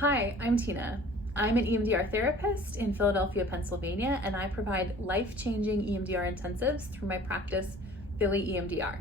Hi, I'm Tina. I'm an EMDR therapist in Philadelphia, Pennsylvania, and I provide life-changing EMDR intensives through my practice, Philly EMDR.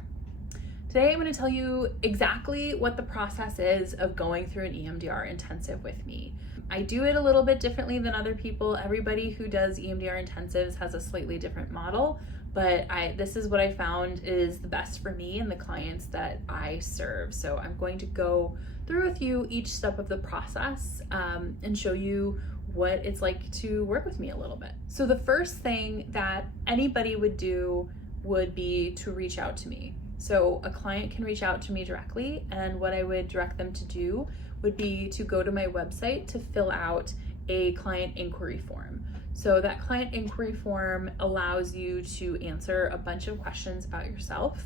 Today, I'm going to tell you exactly what the process is of going through an EMDR intensive with me. I do it a little bit differently than other people. Everybody who does EMDR intensives has a slightly different model, but this is what I found is the best for me and the clients that I serve. So I'm going to go through with you each step of the process and show you what it's like to work with me a little bit. So the first thing that anybody would do would be to reach out to me. So a client can reach out to me directly, and what I would direct them to do would be to go to my website to fill out a client inquiry form. So that client inquiry form allows you to answer a bunch of questions about yourself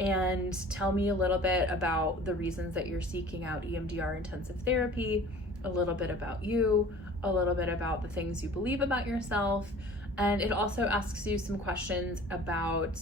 and tell me a little bit about the reasons that you're seeking out EMDR intensive therapy, a little bit about you, a little bit about the things you believe about yourself, and it also asks you some questions about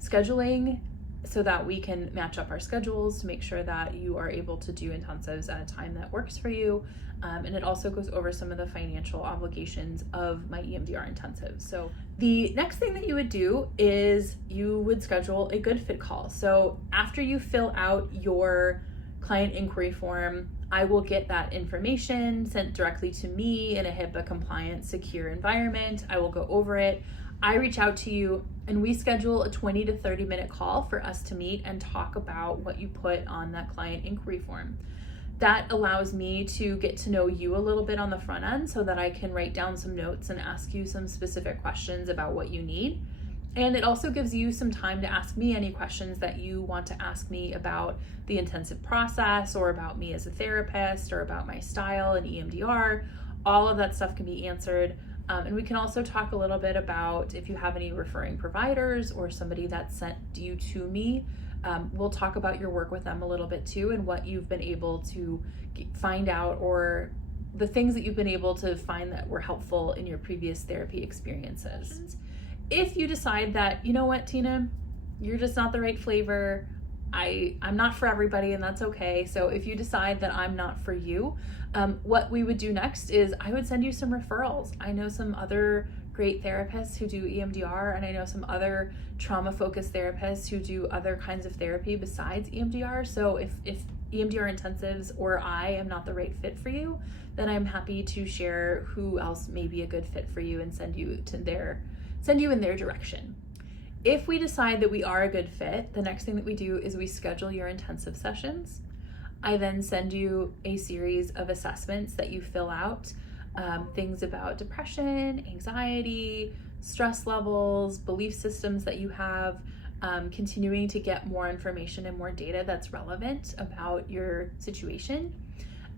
scheduling so that we can match up our schedules to make sure that you are able to do intensives at a time that works for you. And it also goes over some of the financial obligations of my EMDR intensives. So the next thing that you would do is you would schedule a good fit call. So after you fill out your client inquiry form, I will get that information sent directly to me in a HIPAA compliant, secure environment. I will go over it. I reach out to you and we schedule a 20 to 30 minute call for us to meet and talk about what you put on that client inquiry form. That allows me to get to know you a little bit on the front end so that I can write down some notes and ask you some specific questions about what you need. And it also gives you some time to ask me any questions that you want to ask me about the intensive process or about me as a therapist or about my style and EMDR. All of that stuff can be answered. And we can also talk a little bit about if you have any referring providers or somebody that sent you to me. We'll talk about your work with them a little bit too and what you've been able to find out or the things that you've been able to find that were helpful in your previous therapy experiences. If you decide that, you know what, Tina, you're just not the right flavor, I'm not for everybody, and that's okay. So if you decide that I'm not for you, what we would do next is I would send you some referrals. I know some other great therapists who do EMDR, and I know some other trauma-focused therapists who do other kinds of therapy besides EMDR. So if EMDR intensives or I am not the right fit for you, then I'm happy to share who else may be a good fit for you and send you in their direction. If we decide that we are a good fit, the next thing that we do is we schedule your intensive sessions. I then send you a series of assessments that you fill out, things about depression, anxiety, stress levels, belief systems that you have, continuing to get more information and more data that's relevant about your situation.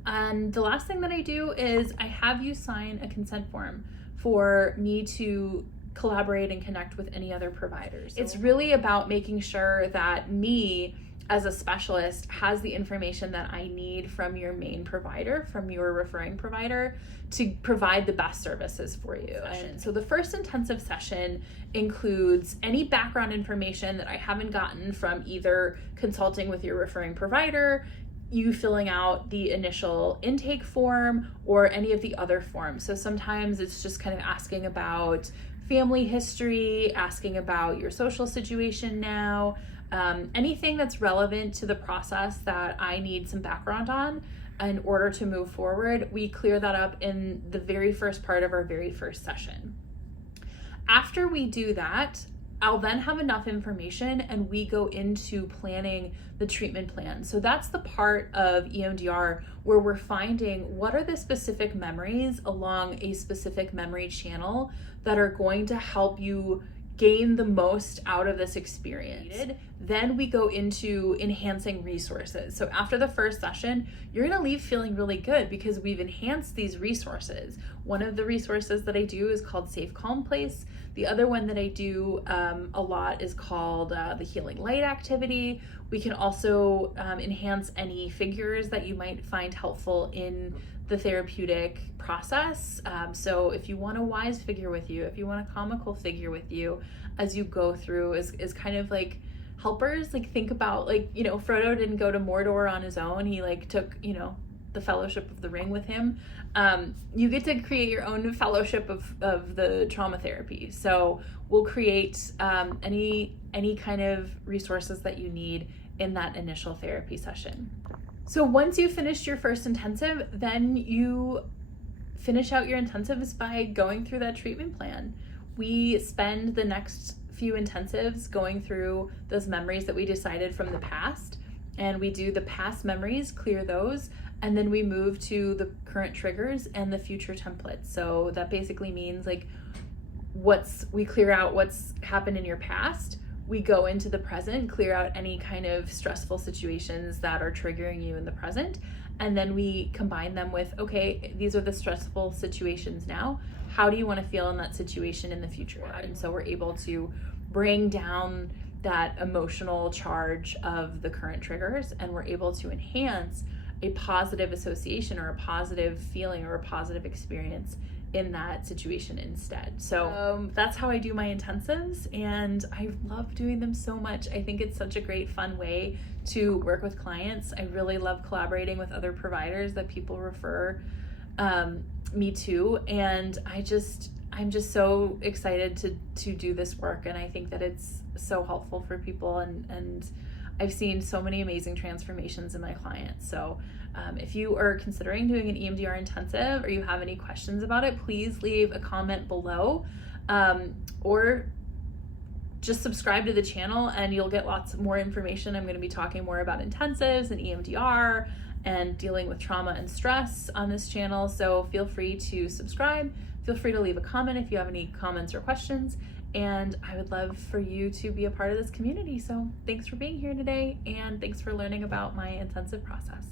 And the last thing that I do is I have you sign a consent form for me to collaborate and connect with any other providers. It's really about making sure that me as a specialist has the information that I need from your main provider, from your referring provider, to provide the best services for you. And so the first intensive session includes any background information that I haven't gotten from either consulting with your referring provider, you filling out the initial intake form, or any of the other forms. So sometimes it's just kind of asking about family history, asking about your social situation now, anything that's relevant to the process that I need some background on in order to move forward. We clear that up in the very first part of our very first session. After we do that, I'll then have enough information and we go into planning the treatment plan. So that's the part of EMDR where we're finding what are the specific memories along a specific memory channel that are going to help you gain the most out of this experience. Then we go into enhancing resources. So after the first session, you're gonna leave feeling really good because we've enhanced these resources. One of the resources that I do is called Safe Calm Place. The other one that I do a lot is called the Healing Light activity. We can also enhance any figures that you might find helpful in the therapeutic process. So if you want a wise figure with you, if you want a comical figure with you as you go through is kind of like helpers. Like think about Frodo didn't go to Mordor on his own. He took, the Fellowship of the Ring with him, you get to create your own fellowship of the trauma therapy. So we'll create any kind of resources that you need in that initial therapy session. So once you finish your first intensive, then you finish out your intensives by going through that treatment plan. We spend the next few intensives going through those memories that we decided from the past, and we do the past memories, clear those, and then we move to the current triggers and the future templates. So that basically means like we clear out what's happened in your past, we go into the present, clear out any kind of stressful situations that are triggering you in the present, and then we combine them with, okay, these are the stressful situations now. How do you want to feel in that situation in the future? And so we're able to bring down that emotional charge of the current triggers, and we're able to enhance a positive association or a positive feeling or a positive experience in that situation instead. So that's how I do my intensives, and I love doing them so much. I think it's such a great, fun way to work with clients. I really love collaborating with other providers that people refer me to, and I'm just so excited to do this work, and I think that it's so helpful for people, and I've seen so many amazing transformations in my clients. So if you are considering doing an EMDR intensive or you have any questions about it, please leave a comment below, or just subscribe to the channel and you'll get lots more information. I'm going to be talking more about intensives and EMDR and dealing with trauma and stress on this channel. So feel free to subscribe. Feel free to leave a comment if you have any comments or questions. And I would love for you to be a part of this community. So thanks for being here today, and thanks for learning about my intensive process.